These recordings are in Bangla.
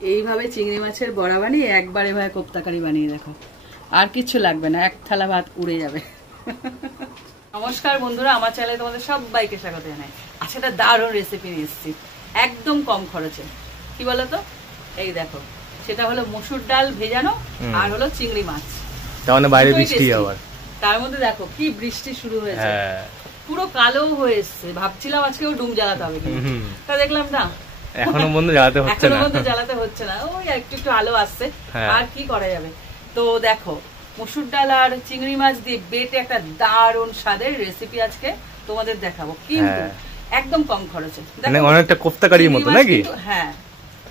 এইভাবে চিংড়ি মাছের বড়া বানিয়ে একবার এভাবে কোপ্তাকারি বানিয়ে দেখো, আর কিছু লাগবে না, এক থালা ভাত উড়ে যাবে। নমস্কার বন্ধুরা, আমার চ্যানেলে তোমাদের সবাইকে স্বাগত জানাই। আজকে একটা দারুণ রেসিপি নিয়ে এসেছি, একদম কম খরচে। কি বলতো, এই দেখো, সেটা হলো মসুর ডাল ভেজানো আর হলো চিংড়ি মাছ। বাইরে বৃষ্টি, আবার তার মধ্যে দেখো কি বৃষ্টি শুরু হয়েছে, পুরো কালো হয়ে এসছে। ভাবছিলাম আজকেও ডুম জ্বালাতে হবে, তা দেখলাম না, এখনো বন্ধ জ্বালাতে হচ্ছে না, এখনো বন্ধ জ্বালাতে হচ্ছে না, ওই একটু একটু আলো আসছে, আর কি করা যাবে। তো দেখো, মসুর ডাল আর চিংড়ি মাছ দিয়ে বেটে একটা দারুণ স্বাদের রেসিপি আজকে তোমাদের দেখাবো, কিন্তু একদম কম খরচে, মানে অনেকটা কোফতাকারির মতো নাকি? হ্যাঁ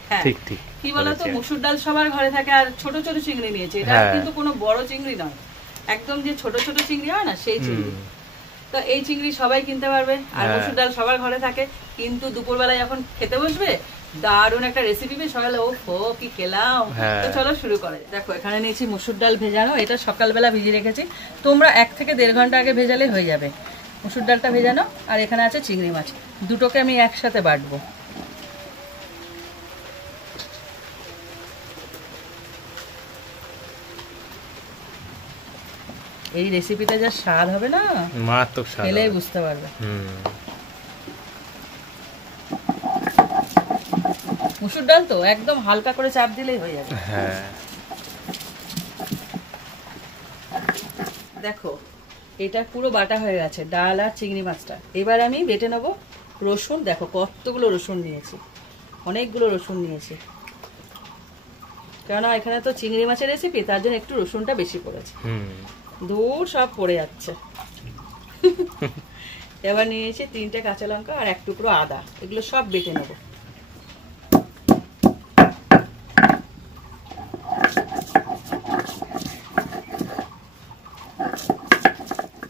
হ্যাঁ, ঠিক ঠিক। কি বলতো, মসুর ডাল সবার ঘরে থাকে, আর ছোট ছোট চিংড়ি নিয়েছে, এটা কিন্তু কোনো বড় চিংড়ি নয়, একদম যে ছোট ছোট চিংড়ি হয় না সেই চিংড়ি। তো এই চিংড়ি সবাই কিনতে পারবে, আর মসুর ডাল সবার ঘরে থাকে, কিন্তু দুপুরবেলায় যখন খেতে বসবে দারুণ একটা রেসিপি পেয়ে সবাই ও কি খেলাম। তো চলো শুরু করে। দেখো, এখানে নিয়েছি মসুর ডাল ভেজানো, এটা সকালবেলা ভিজিয়ে রেখেছি, তোমরা 1 থেকে 1.5 ঘন্টা আগে ভেজালে হয়ে যাবে। মসুর ডালটা ভেজানো, আর এখানে আছে চিংড়ি মাছ, দুটোকে আমি একসাথে বাটবো। এই রেসিপিটা যা স্বাদ হবে না, মারাত্মক স্বাদ, খেলেই বুঝতে পারবে। মসুর ডাল তো একদম হালকা করে চাপ দিলেই হয়ে যাবে। দেখো, এটা পুরো বাটা হয়ে গেছে, ডাল আর চিংড়ি মাছটা। এবার আমি বেটে নেবো রসুন। দেখো কতগুলো রসুন নিয়েছি, অনেকগুলো রসুন নিয়েছি, কেননা এখানে তো চিংড়ি মাছের রেসিপি, তার জন্য একটু রসুনটা বেশি পড়েছে। দূর সব পড়ে যাচ্ছে। এবার নিয়েছি 3টে কাঁচা লঙ্কা আর 1 টুকরো আদা, এগুলো সব বেটে নেব।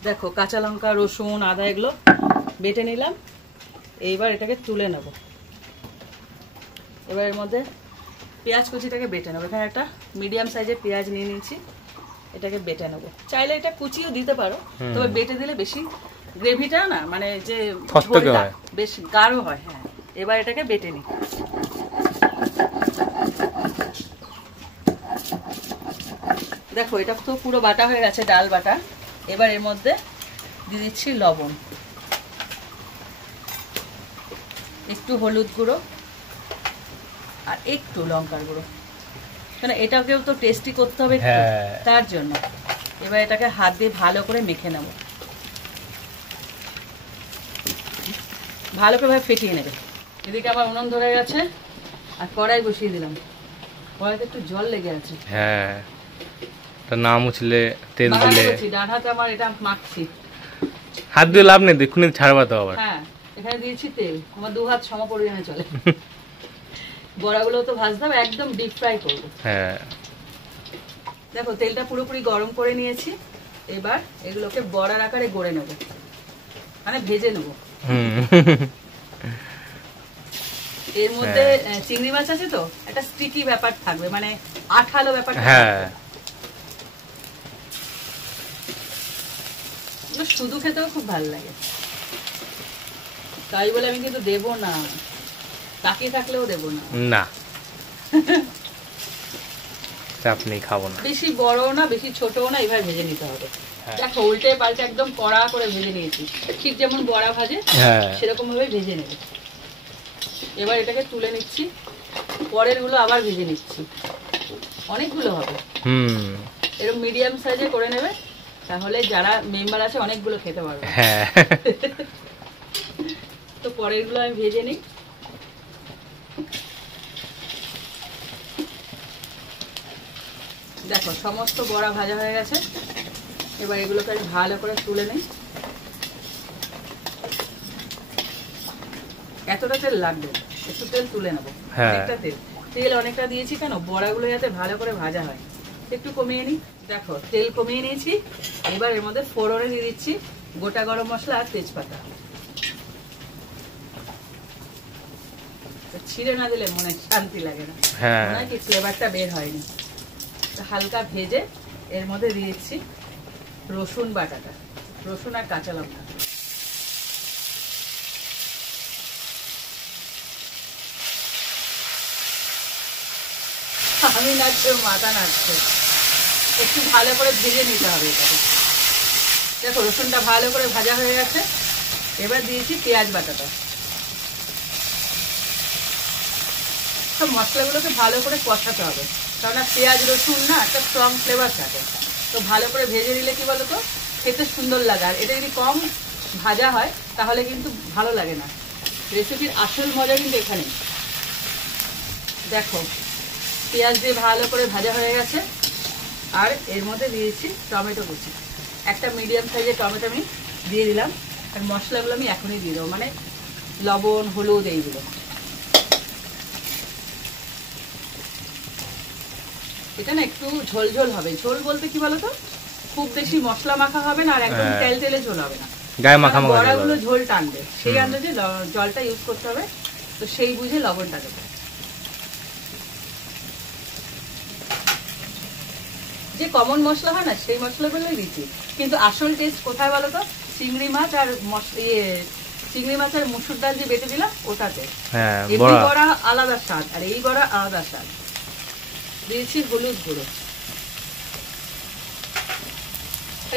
দেখো, কাঁচা লঙ্কা, রসুন, আদা এগুলো বেটে নিলাম। এইবার এটাকে তুলে নেব। এবার এর মধ্যে পেঁয়াজ কুচিটাকে বেটে নেবো। এখানে একটা মিডিয়াম সাইজের পেঁয়াজ নিয়ে নিয়েছি, এটাকে বেটে নেবো। চাইলে এটা কুচিও দিতে পারো, তবে বেটে দিলে বেশি গ্রেভিটা না, মানে যে বেশ গাঢ় হয়। হ্যাঁ, এবার এটাকে বেটে নিই। দেখো, এটা তো পুরো বাটা হয়ে গেছে, ডাল বাটা। এবার এর মধ্যে দিয়ে দিচ্ছি লবণ, একটু হলুদ গুঁড়ো আর একটু লঙ্কার গুঁড়ো, কারণ এটাকেও তো টেস্টি করতে হবে, তার জন্য। এবার এটাকে হাত দিয়ে ভালো করে মেখে নেব, ভালো করে ফেটিয়ে নেবে। এদিকে আবার উনুন ধরে গেছে, আর কড়াই বসিয়ে দিলাম। কড়াইতে একটু জল লেগে আছে, না মুছলে তেল দিলে। ডান হাতে আমার এটা মাখছি, হাত দিয়ে লাভ নেই, দেখুন ছাড়বা তো আবার। হ্যাঁ, এখানে দিয়েছি তেল, আমার 2 হাত সম পরিমাণে চলে। বড়াগুলো তো ভাজতে হবে, একদম ডিপ ফ্রাই করবো। দেখো, তেলটা পুরোপুরি গরম করে নিয়েছি। এবার এগুলোকে বড়ার আকারে গড়ে নেব, মানে ভেজে নেব। এর মধ্যে চিংড়ি মাছ আছে তো, একটা স্টিকি ব্যাপার থাকবে, মানে আঠালো ব্যাপার। শুধু খেতেও খুব ভালো লাগে, তাই বলে আমি কিন্তু দেবো না, তাকিয়ে থাকলেও দেবো না, না চাপ নেই, খাবো না। বেশি বড় না বেশি ছোটও না, এবার ভেজে নিতে হবে। দেখো, উল্টে পাল্টে একদম কড়া করে ভেজে নিয়েছি, ঠিক যেমন বড়া ভাজে সেরকম ভাবে ভেজে নেবে। এবার এটাকে তুলে নিচ্ছি, পরের গুলো আবার ভেজে নিচ্ছি, অনেকগুলো হবে। এরকম মিডিয়াম সাইজে করে নেবে, তাহলে যারা মেম্বার আছে অনেকগুলো খেতে পারবে। তো পরের গুলো আমি ভেজে নিই। দেখো, সমস্ত বড়া ভাজা হয়ে গেছে। এবার এগুলোকে ভালো করে তুলে নিই। এতটা তেল লাগবে, একটু তেল তুলে নেবো। তেল অনেকটা দিয়েছি, কেন বড়াগুলো যাতে ভালো করে ভাজা হয়, একটু কমিয়ে নিই। দেখো, তেল কমিয়ে নিয়েছি। এবার এর মধ্যে ফোড়নে দিয়ে দিচ্ছি গোটা গরম মশলা আর তেজপাতা। ছিঁড়ে না দিলে মনে শান্তি লাগে না, মনে হয় কি ফ্লেভারটা বের হয়নি। হালকা ভেজে এর মধ্যে দিয়েছি রসুন বাটাটা, রসুন আর কাঁচা লঙ্কা। আমি নাচছে, মাথা নাচছে। একটু ভালো করে ভেজে নিতে হবে এটাকে। দেখো রসুনটা ভালো করে ভাজা হয়ে গেছে। এবার দিয়েছি পেঁয়াজ বাটাটা। সব মশলাগুলোকে ভালো করে কষাতে হবে, কারণ পেঁয়াজ রসুন না একটা স্ট্রং ফ্লেভার থাকে। তো ভালো করে ভেজে নিলে কি বলতো খেতে সুন্দর লাগে। আর এটা যদি কম ভাজা হয় তাহলে কিন্তু ভালো লাগে না। রেসিপির আসল মজা কিন্তু এখানে। দেখো পেঁয়াজ দিয়ে ভালো করে ভাজা হয়ে গেছে। আর এর মধ্যে দিয়েছি টমেটো কুচি। একটা মিডিয়াম সাইজের টমেটো আমি দিয়ে দিলাম। আর মশলাগুলো আমি এখনই দিয়ে দেবো, মানে লবণ হলুদ এইগুলো। এটা না একটু ঝোল ঝোল হবে। ঝোল বলতে কি বলতো, খুব বেশি মশলা মাখা হবে না, আর একদম তেল তেলে ঝোল হবে না, গায়ে মাখা মাখা বড়াগুলো ঝোল টানবে। সেই আন্দাজে জলটা ইউজ করতে হবে। তো সেই বুঝে লবণটা দেবে। যে কমন মশলা হয় না সেই মশলাগুলোই দিচ্ছি, কিন্তু আসল টেস্ট কোথায় বলো তো, চিংড়ি মাছ আর চিংড়ি মাছ আর মুসুর ডাল যে বেটে দিলাম ওটাতে। এই বড়া আলাদা স্বাদ আর এই বড়া আলাদা স্বাদ। দিয়েছি হলুদ গুঁড়ো।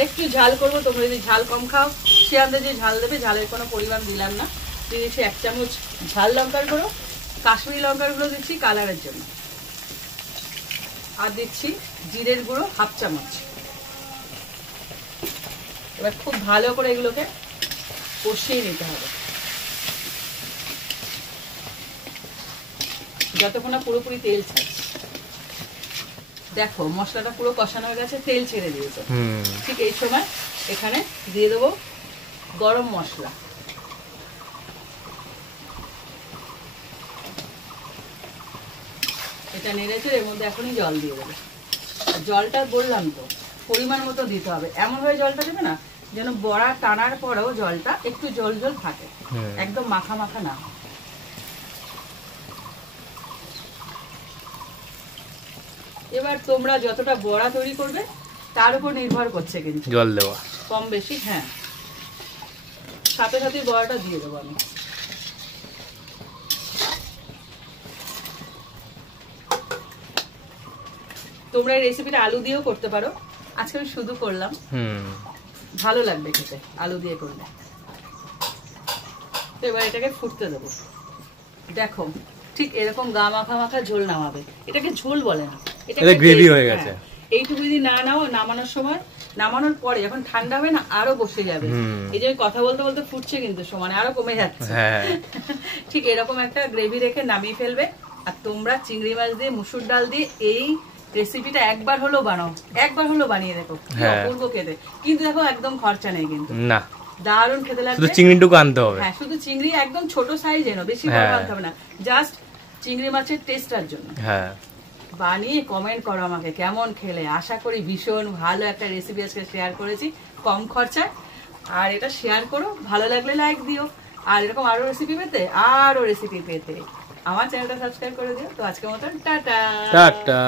একটু ঝাল করবো, তোমরা যদি ঝাল কম খাও সে আন্দাজে ঝাল দেবে। ঝালের কোনো পরিমাণ দিলাম না। দিয়েছি 1 চামচ ঝাল লঙ্কার গুঁড়ো। কাশ্মীরি লঙ্কার গুঁড়ো দিচ্ছি কালারের জন্য। আর দিচ্ছি জিরের গুঁড়ো 1/2 চামচ। এবার খুব ভালো করে এগুলোকে কষিয়ে নিতে হবে যতক্ষণ না পুরোপুরি তেল ছাড়ছে। দেখো মশলাটা পুরো কষানো হয়ে গেছে, তেল ছেড়ে দিয়েছে। ঠিক এই সময় এখানে দিয়ে দেবো গরম মশলা। এটা নেড়েছে, এর মধ্যে এখনই জল দিয়ে দেবে। আর জলটা বললাম তো পরিমাণ মতো দিতে হবে। এমনভাবে জলটা দেবে না যেন বড়া টানার পরেও জলটা একটু জল জল থাকে, একদম মাখা মাখা না। এবার তোমরা যতটা বড়া তৈরি করবে তার উপর নির্ভর করছে কিন্তু জল দেওয়া কম বেশি। হ্যাঁ, সাথে সাথে বড়াটা দিয়ে দেবো আমি। তোমরা এই রেসিপিটা আলু দিয়েও করতে পারো। আজকে আমি শুধু করলাম, ভালো লাগবে খেতে আলু দিয়ে করলে। তো এবার এটাকে ফুটতে দেবো। দেখো ঠিক এরকম গা মাখা মাখা ঝোল নামাবে। এটাকে ঝোল বলে না, এটা গ্রেভি হয়ে গেছে। এইটুকু যদি না নাও, নামানোর সময়, নামানোর পরে যখন ঠান্ডা হবে না আরো বসে যাবে। এই যে কথা বলতে বলতে ফুটছে কিন্তু সমানে আরো কমে যাচ্ছে। ঠিক এরকম একটা গ্রেভি রেখে নামিয়ে ফেলবে। আর তোমরা চিংড়ি মাছ দিয়ে মুসুর ডাল দিয়ে এই রেসিপিটা একবার হলেও বানাও, একবার হলেও বানিয়ে দেখো, অপূর্ব খেতে। কিন্তু দেখো একদম খরচা নেই কিন্তু, না দারুণ খেতে লাগবে। শুধু চিংড়িটুকু আনতে হবে। হ্যাঁ, শুধু চিংড়ি একদম ছোট সাইজ এনো, বেশি বড় আনতে হবে না, জাস্ট চিংড়ি মাছের টেস্টার জন্য। হ্যাঁ, বানিয়ে কমেন্ট করো আমাকে কেমন খেলে। আশা করি ভীষণ ভালো একটা রেসিপি আজকে শেয়ার করেছি কম খরচায়। আর এটা শেয়ার করো, ভালো লাগলে লাইক দিও। আর এরকম আরো রেসিপি পেতে আমার চ্যানেলটা সাবস্ক্রাইব করে দিও। তো আজকের মতন টাটা টাটা।